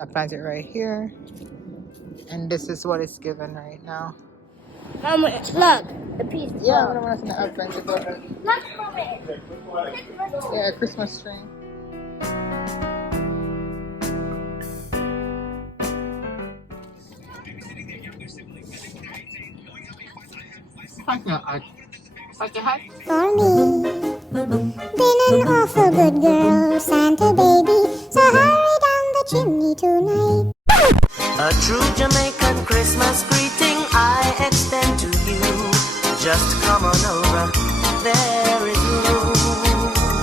I plant it right here, and this is what it's given right now. Mama, look, the piece. Yeah, I'm gonna want to I planted it. Look, Mama. Yeah, a Christmas tree. Like a hat. For me, been an awful good girl, Santa baby, so hurry down the chimney tonight. A true Jamaican Christmas greeting I extend to you. Just come on over, there is room.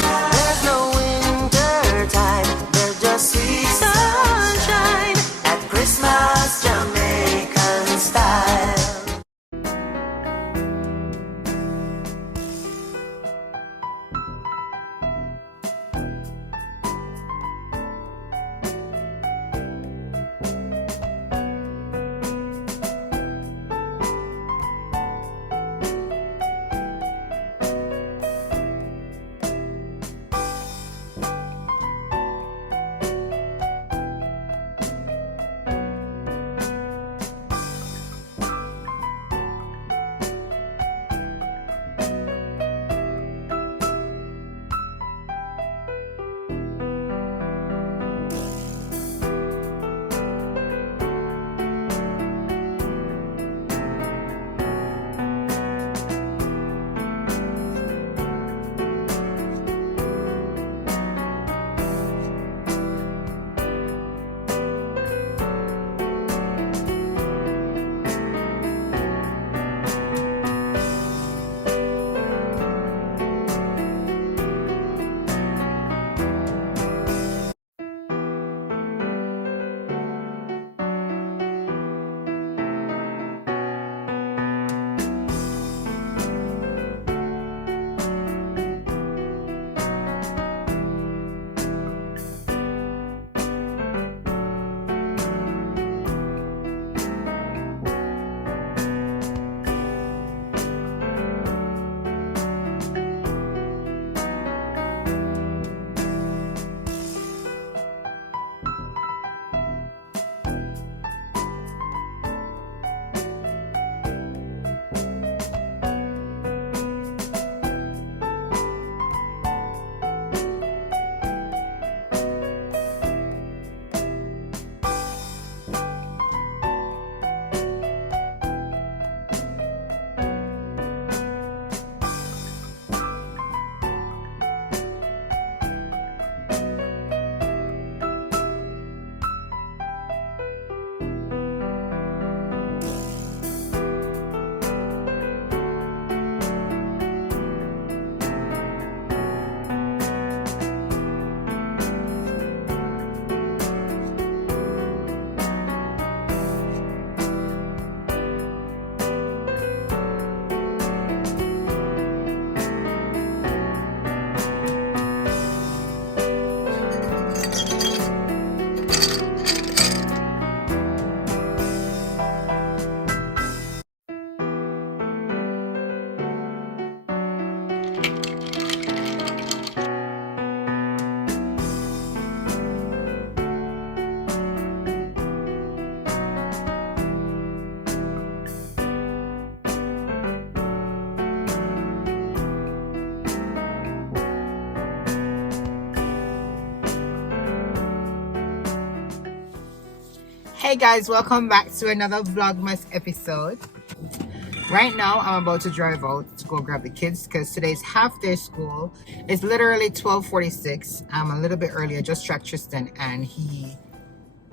There's no winter time, there's just sweet sunshine at Christmas Jamaican style. Hey guys, welcome back to another Vlogmas episode. Right now, I'm about to drive out to go grab the kids because today's half day school. It's literally 12:46. I'm a little bit early. I just tracked Tristan and he's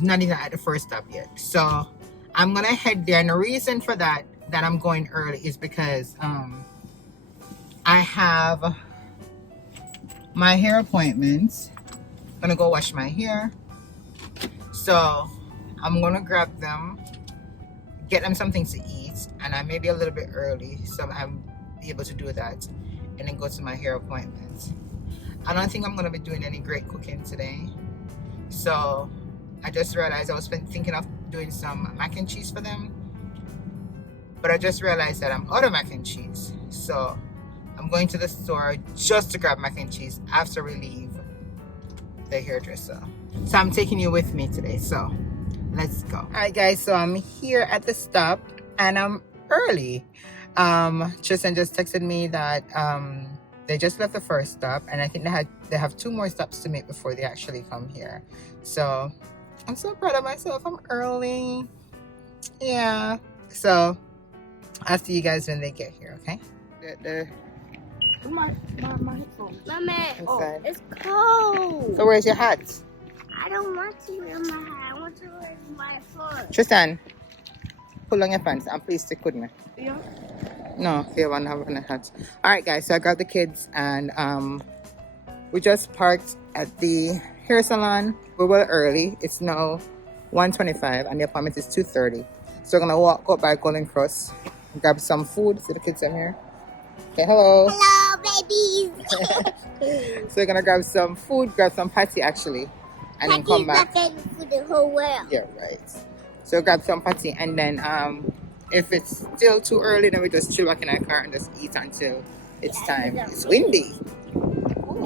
not even at the first stop yet. So I'm gonna head there. And the reason for that I'm going early is because I have my hair appointments. I'm gonna go wash my hair. So I'm gonna grab them, get them something to eat, and I may be a little bit early, so I'm able to do that, and then go to my hair appointment. I don't think I'm gonna be doing any great cooking today, so I just realized I was thinking of doing some mac and cheese for them, but I just realized that I'm out of mac and cheese, so I'm going to the store just to grab mac and cheese after we leave the hairdresser. So I'm taking you with me today. So let's go. All right, guys. So I'm here at the stop and I'm early. Tristan just texted me that they just left the first stop, and I think they have 2 more stops to make before they actually come here. So I'm so proud of myself. I'm early. Yeah. So I'll see you guys when they get here. Okay. My headphones. Mommy, Inside. it's cold. So where's your hat? I don't want to wear my hat. I want to wear my foot. Tristan, pull on your pants and please stick with me. Yeah. No, you want to have on a hat. All right, guys. So I grabbed the kids and we just parked at the hair salon. We were early. It's now 1:25 and the appointment is 2:30. So we're gonna walk up by Golden Cross, grab some food. See the kids in here. Okay, hello. Hello, babies. So we're gonna grab some food, grab some patty actually, and then come back. Patty's my favorite food in the whole world. Yeah, right. So grab some patty and then if it's still too early, then we just chill back in our car and just eat until it's time. It's windy.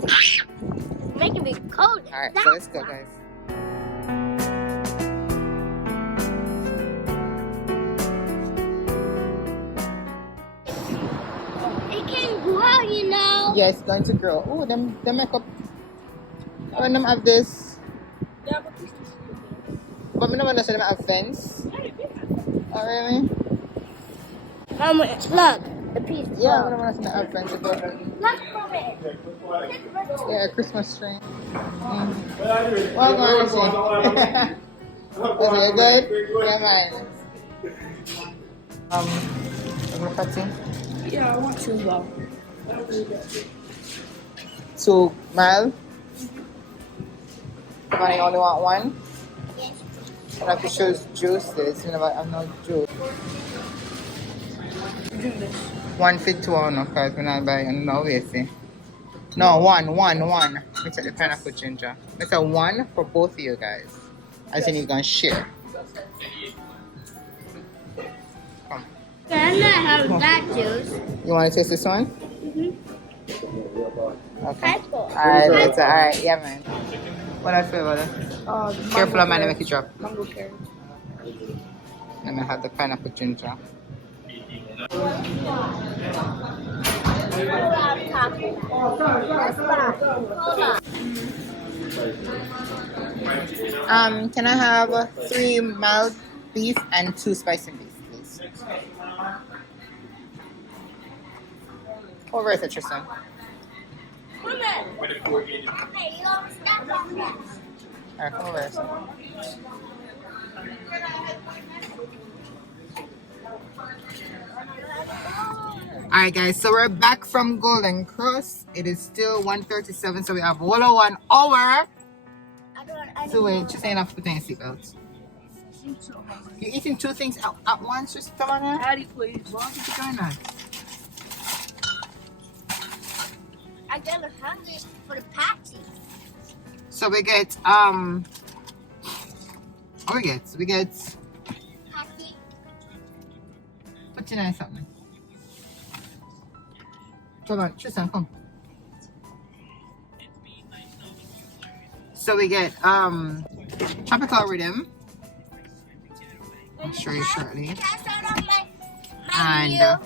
It's making me cold. All right, so let's go, guys. It can grow, you know. Yeah, it's going to grow. Oh, them makeup. When them have this. But we don't want to say them have fence. Oh, really? Mama, look. The piece. Yeah, we don't want to say them have fence. Look from it. Yeah, Christmas tree. Well, guys. Okay, good? Yeah, man. Patty? Yeah, I want to go. 2 mild. I only want 1. I have to choose juices. You know, I have no juice. 150 no, because we're not buying no way, see. No, one. Let me take the pineapple ginger. It's a 1 for both of you guys. As in you're gonna share. Come. I'm not having that juice. You wanna taste this one? Okay. Pineapple. Alright, later. Alright, yeah man. What else flavor? Careful, I might make it drop. Mango carrot. Let me have the pineapple ginger. That's what I'm talking about. That's what I'm. Hold on. Can I have 3 mild beef and 2 spicy beef, please? Over it, Tristan. Come here. Hey, you always stop on that. Alright, come over here. Alright guys, so we're back from Golden Cross. It is still 1:37, so we have 101 hour. So wait, just ain't enough to put in your seatbelts. You're eating 2 things at once, just come on here? Patty, please. What is going on? I got 100 for the patty. So we get we get Patty. put in something. Come on, Tristan, come. So we get tropical rhythm. I'll show you shortly. Can I start on my And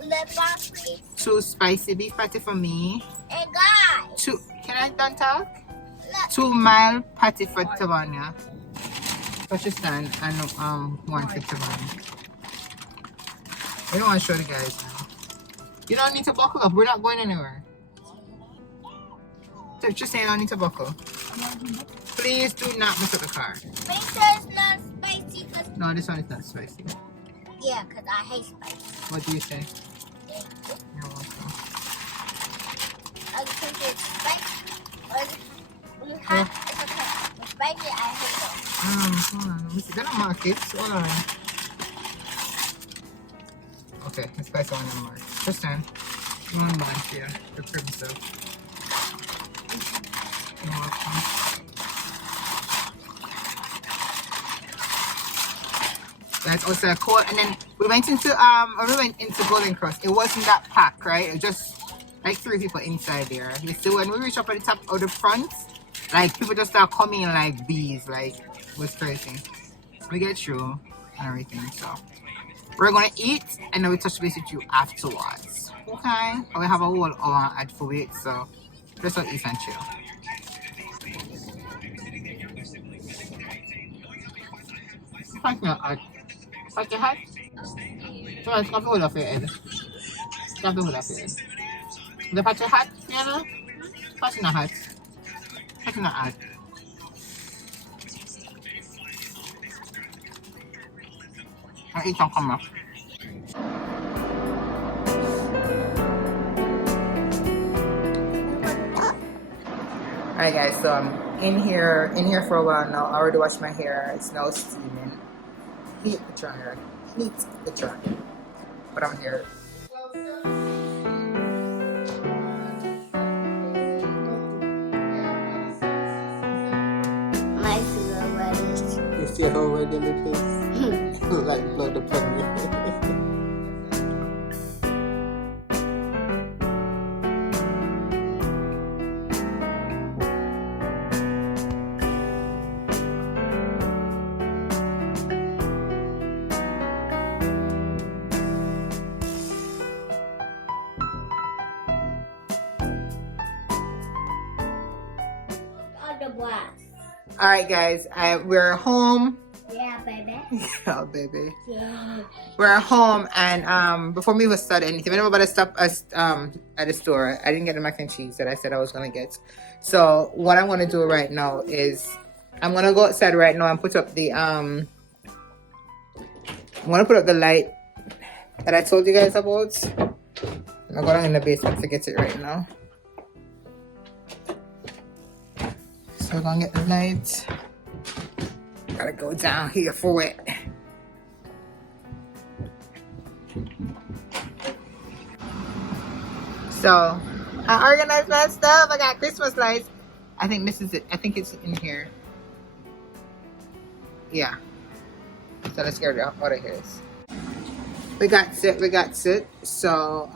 lip balm, please? 2 spicy beef patty for me. Hey guys, 2. Can I don't talk? look. 2 mild patty for Tavania. For Tristan and 1 for Tavania. We don't want to show the guys now. You don't need to buckle up. We're not going anywhere. So just say you don't need to buckle. Please do not mess up the car. Make sure it's not spicy, cause No, this one is not spicy. yeah, cause I hate spicy. What do you say? You're welcome. I think it's spicy. Or when it's hot, it's okay. But spicy, I hate it. Hold on. We're gonna mark it. Hold on. Okay, the spicy one on mark. Tristan, you want to mark here. Prepare yourself. You're welcome. That's also a cold. And then we went into Golden Cross. It wasn't that packed, right? It was just like 3 people inside there. You see, when we reached up at the top of the front, Like people just start coming like bees, like it was crazy. We get through and everything, so we're gonna eat and then we touch base with you afterwards. Okay? We have a whole hour at for wait, so just gonna eat and chill. Fuck your heart. Fuck your heart. So it's coffee with your head. Coffee with your head. The patch your heart, you know? Patch in the heart. Patch in the heart. I eat some camera. Alright guys, so I'm in here for a while now. I already washed my hair. It's now steaming. Heat the dryer. Heat the dryer. But I'm here. My favorite wedding. You see how red it is? Like blood upon me. On the blast. All right, guys, we're home. Yeah, baby. Oh, baby. Yeah. We're at home, and before we even start anything, nobody stopped us at the store. I didn't get the mac and cheese that I said I was gonna get. So what I'm gonna do right now is I'm gonna go outside right now and put up the I'm gonna put up the light that I told you guys about. I'm gonna go down in the basement to get it right now. So we're gonna get the light. Gotta go down here for it. So I organized my stuff. I got Christmas lights. I think this is it. I think it's in here. Yeah. So let's get it out of here. We got sit. So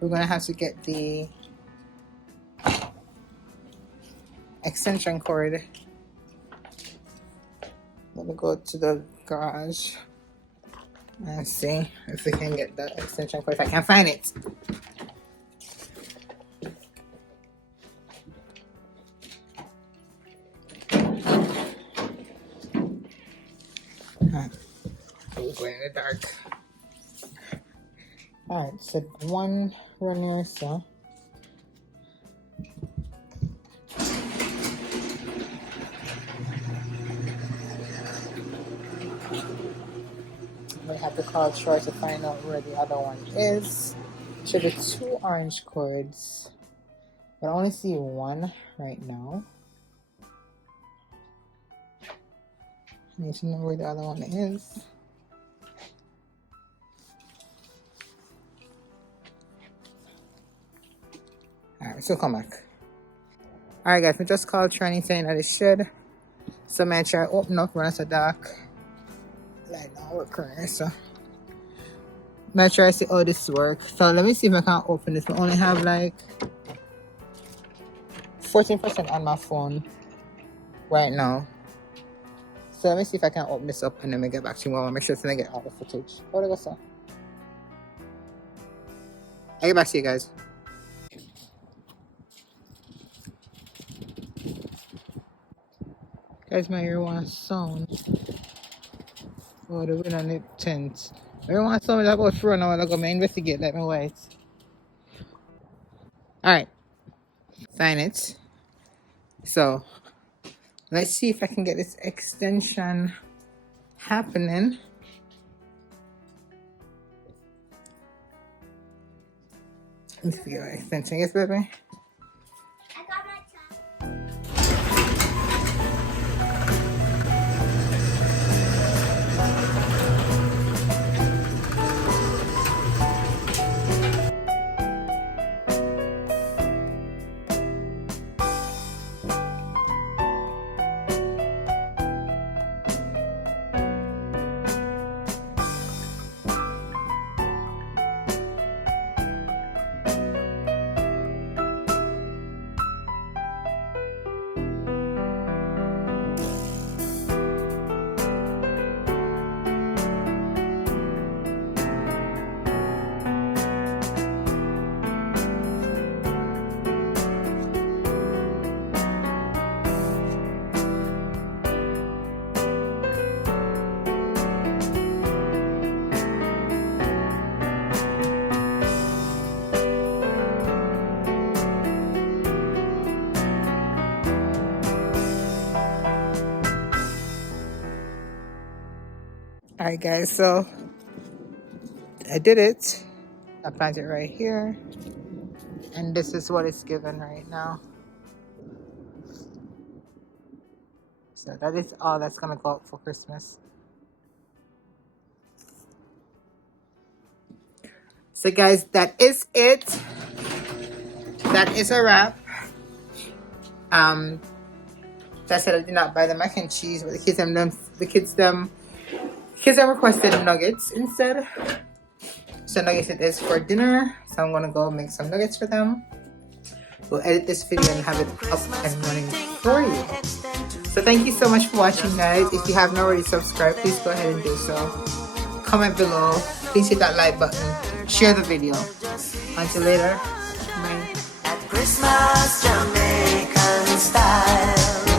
we're gonna have to get the extension cord. I'm gonna go to the garage and see if we can get the extension cord, if I can find it. Alright, we're going in the dark. Alright, so one runner, so we have to call Troy to find out where the other one is. So the 2 orange cords, but I only see one right now. I need to know where the other one is. Alright, so come back. Alright guys, we just called Trini saying that it should. So I'm gonna try open up when it's dark. Light not working, so I'm gonna try to see how this works. So let me see if I can open this. I only have like 14% on my phone right now. So let me see if I can open this up and then we get back to you. I want to make sure to get all the footage. What do I go, sir? I'll get back to you guys. Guys, my ear wants sound. Oh, the wind on the tent. Everyone told me about throw now. I'm going to investigate. Let me wait. Alright. Sign it. So, let's see if I can get this extension happening. Let's see what extension is, baby. I got my time. Alright guys, so I did it. I planted it right here. And this is what it's given right now. So that is all that's gonna go up for Christmas. So guys, that is it. That is a wrap. That said, I did not buy the mac and cheese, but the kids requested nuggets instead. So nuggets it is for dinner. So I'm gonna go make some nuggets for them. We'll edit this video and have it up and running for you. So thank you so much for watching, guys. If you haven't already subscribed, please go ahead and do so. Comment below. Please hit that like button. Share the video. Until later. Bye. At Christmas Jamaican style.